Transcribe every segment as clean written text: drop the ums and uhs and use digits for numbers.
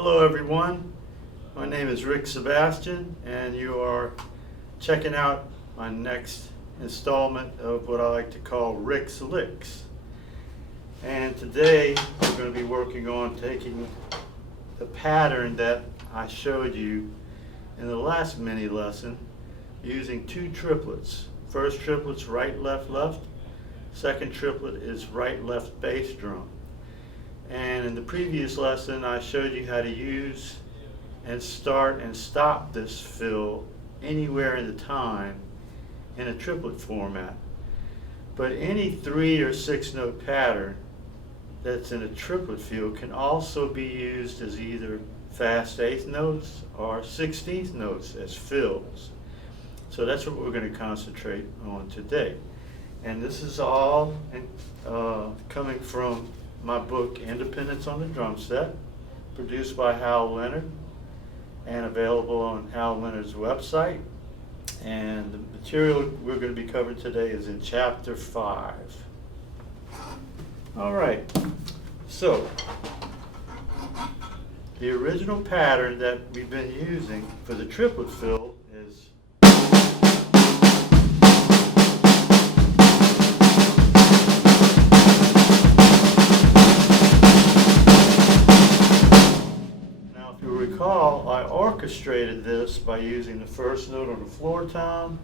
Hello everyone, my name is Rick Sebastian and you are checking out my next installment of what I like to call Rick's Licks. And today we're going to be working on taking the pattern that I showed you in the last mini lesson using two triplets. First triplet's right, left, left. Second triplet is right, left bass drum. And in the previous lesson, I showed you how to use and start and stop this fill anywhere in the time in a triplet format. But any 3 or 6 note pattern that's in a triplet fill can also be used as either fast 8th notes or 16th notes as fills. So that's what we're going to concentrate on today. And this is all coming from my book, Independence on the Drum Set, produced by Hal Leonard and available on Hal Leonard's website. And the material we're going to be covering today is in Chapter 5. All right, so the original pattern that we've been using for the triplet fill is I orchestrated this by using the first note on the floor tom,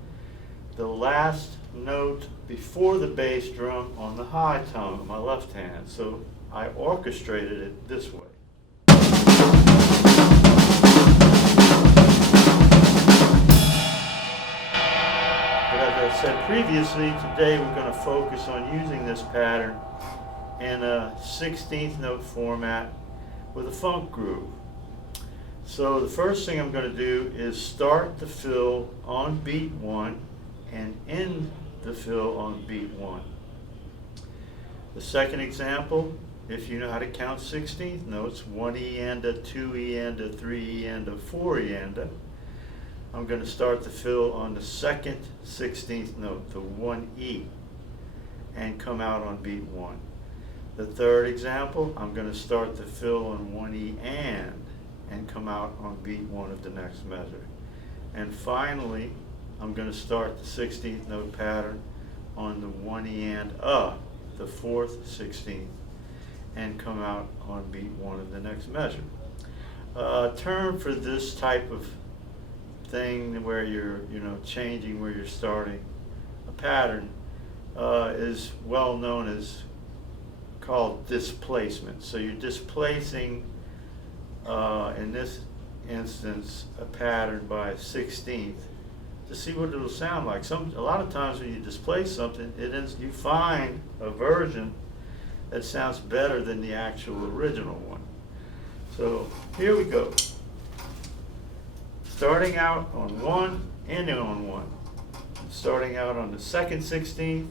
the last note before the bass drum on the high tom on my left hand. So I orchestrated it this way. But as I said previously, today we're going to focus on using this pattern in a 16th note format with a funk groove. So the first thing I'm going to do is start the fill on beat 1 and end the fill on beat 1. The second example, if you know how to count 16th notes, 1 eanda, 2 eanda, 3 eanda, 4 eanda, I'm going to start the fill on the second 16th note, the 1E, and come out on beat 1. The third example, I'm going to start the fill on 1E and come out on beat 1 of the next measure. And finally, I'm going to start the 16th note pattern on the 1E and the 4th 16th, and come out on beat 1 of the next measure. A term for this type of thing where you're changing where you're starting a pattern is well known as called displacement. So you're displacing in this instance a pattern by a 16th to see what it'll sound like. A lot of times when you displace something, you find a version that sounds better than the actual original one. So here we go. Starting out on 1, ending on 1. Starting out on the second 16th,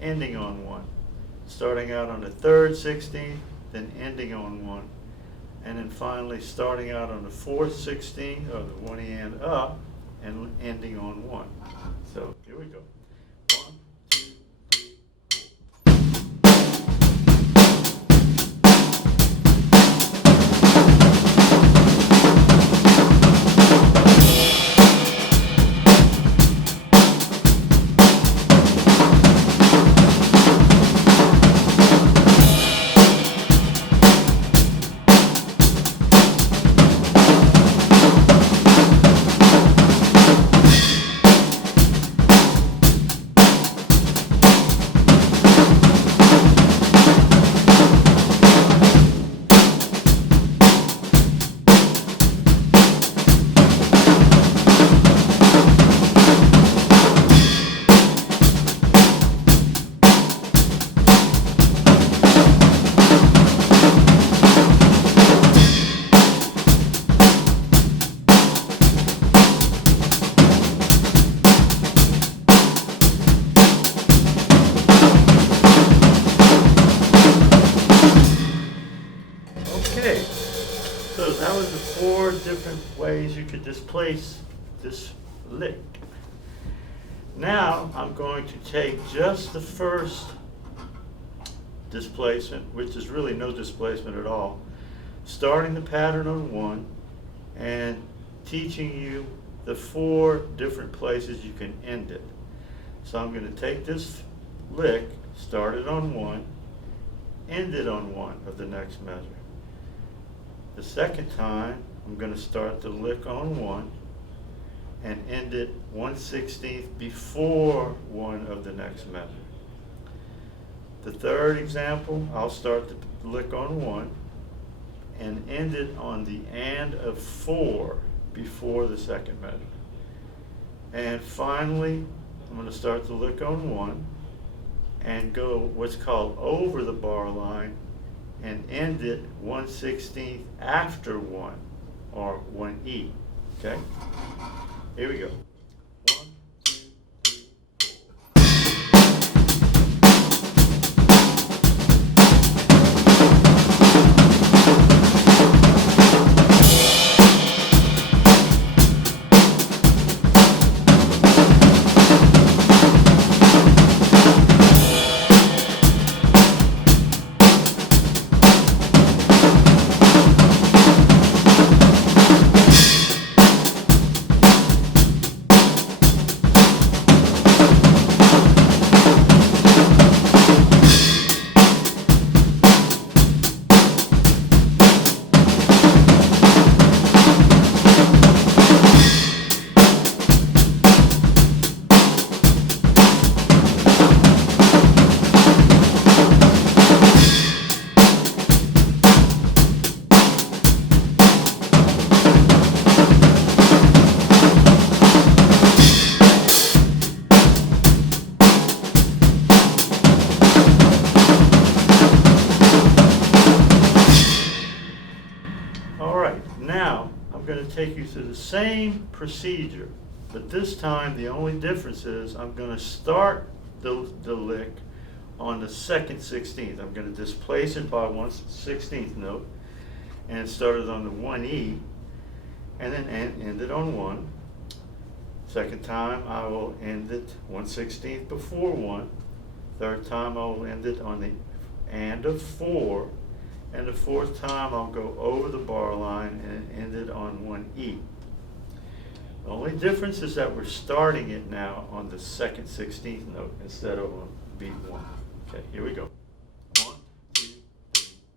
ending on 1. Starting out on the third 16th, then ending on 1. And then finally starting out on the 4th 16th, or the 1 and up, and ending on 1. So here we go. 1, 2, 3, 4 different ways you could displace this lick. Now I'm going to take just the first displacement, which is really no displacement at all, starting the pattern on 1 and teaching you the 4 different places you can end it. So I'm going to take this lick, start it on 1, end it on 1 of the next measure. The second time, I'm going to start the lick on 1 and end it 1/16 before 1 of the next measure. The third example, I'll start the lick on 1 and end it on the and of 4 before the second measure. And finally, I'm going to start the lick on 1 and go what's called over the bar line and end it 1/16 after 1, or 1E. Okay? Here we go. 1, 2, 3, take you through the same procedure, but this time the only difference is I'm going to start the lick on the second 16th. I'm going to displace it by 1/16 note and start it on the 1E and then end it on 1. Second time I will end it 1/16 before 1. Third time I will end it on the and of 4. And the fourth time I'll go over the bar line and end it on 1E. The only difference is that we're starting it now on the second 16th note instead of on beat 1. Okay, here we go. 1, 2, 3,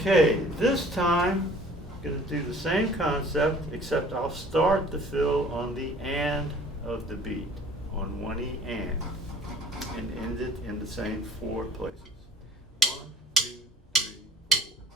Okay, this time I'm going to do the same concept, except I'll start the fill on the and of the beat, on 1E and end it in the same 4 places. 1, 2, 3, 4.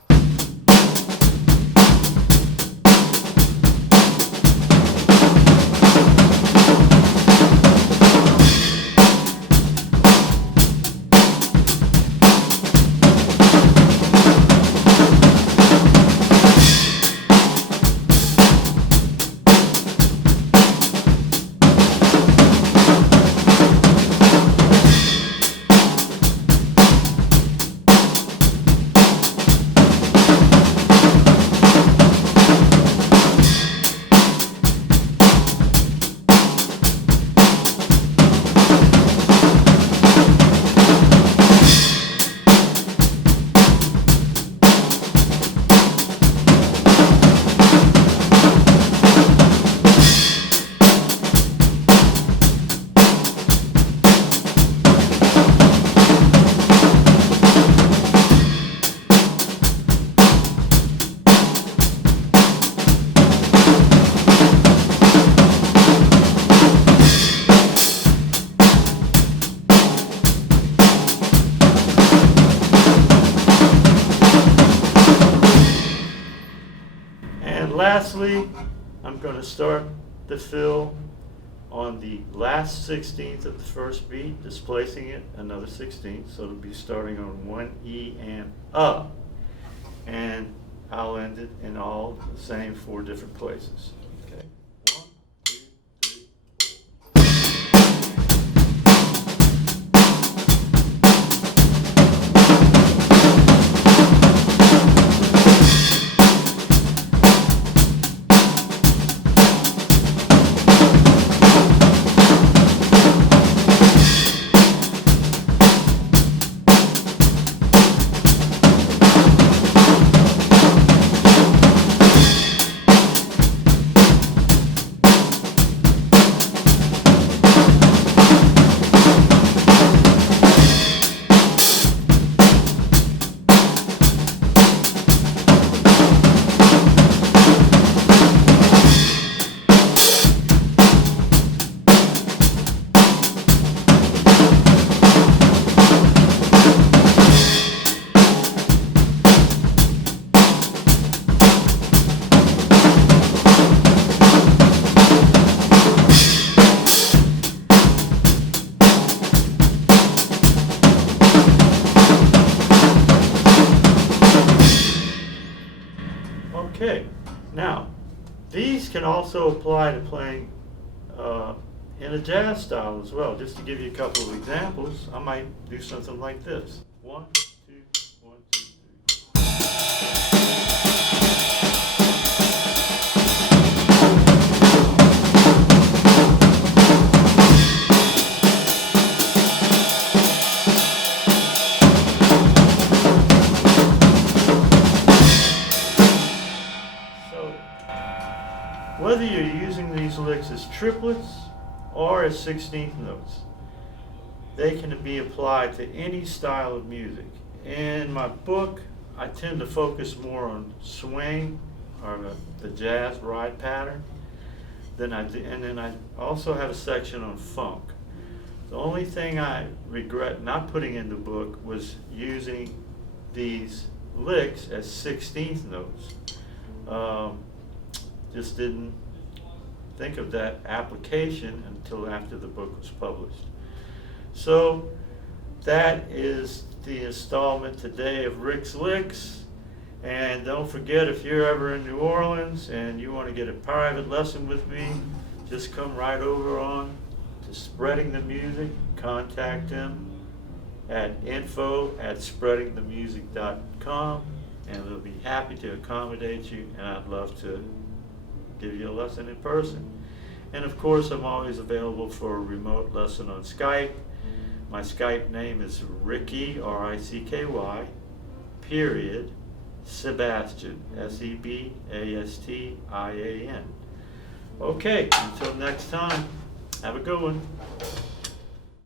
lastly, I'm going to start the fill on the last 16th of the first beat, displacing it another 16th, so it'll be starting on 1E and up. And I'll end it in all the same 4 different places. Okay. 1, 2, 3, 4. Okay, now these can also apply to playing in a jazz style as well. Just to give you a couple of examples, I might do something like this. 1, 2, 1, 2, 3. Whether you're using these licks as triplets or as 16th notes, they can be applied to any style of music. In my book, I tend to focus more on swing, or the jazz ride pattern, and then I also have a section on funk. The only thing I regret not putting in the book was using these licks as 16th notes. Just didn't think of that application until after the book was published. So that is the installment today of Rick's Licks. And don't forget, if you're ever in New Orleans and you want to get a private lesson with me, just come right over on to Spreading the Music. Contact him at info@spreadingthemusic.com, and we'll be happy to accommodate you, and I'd love to give you a lesson in person. And of course, I'm always available for a remote lesson on Skype. My Skype name is Ricky, R-I-C-K-Y, period, Sebastian, S-E-B-A-S-T-I-A-N. Okay, until next time, have a good one.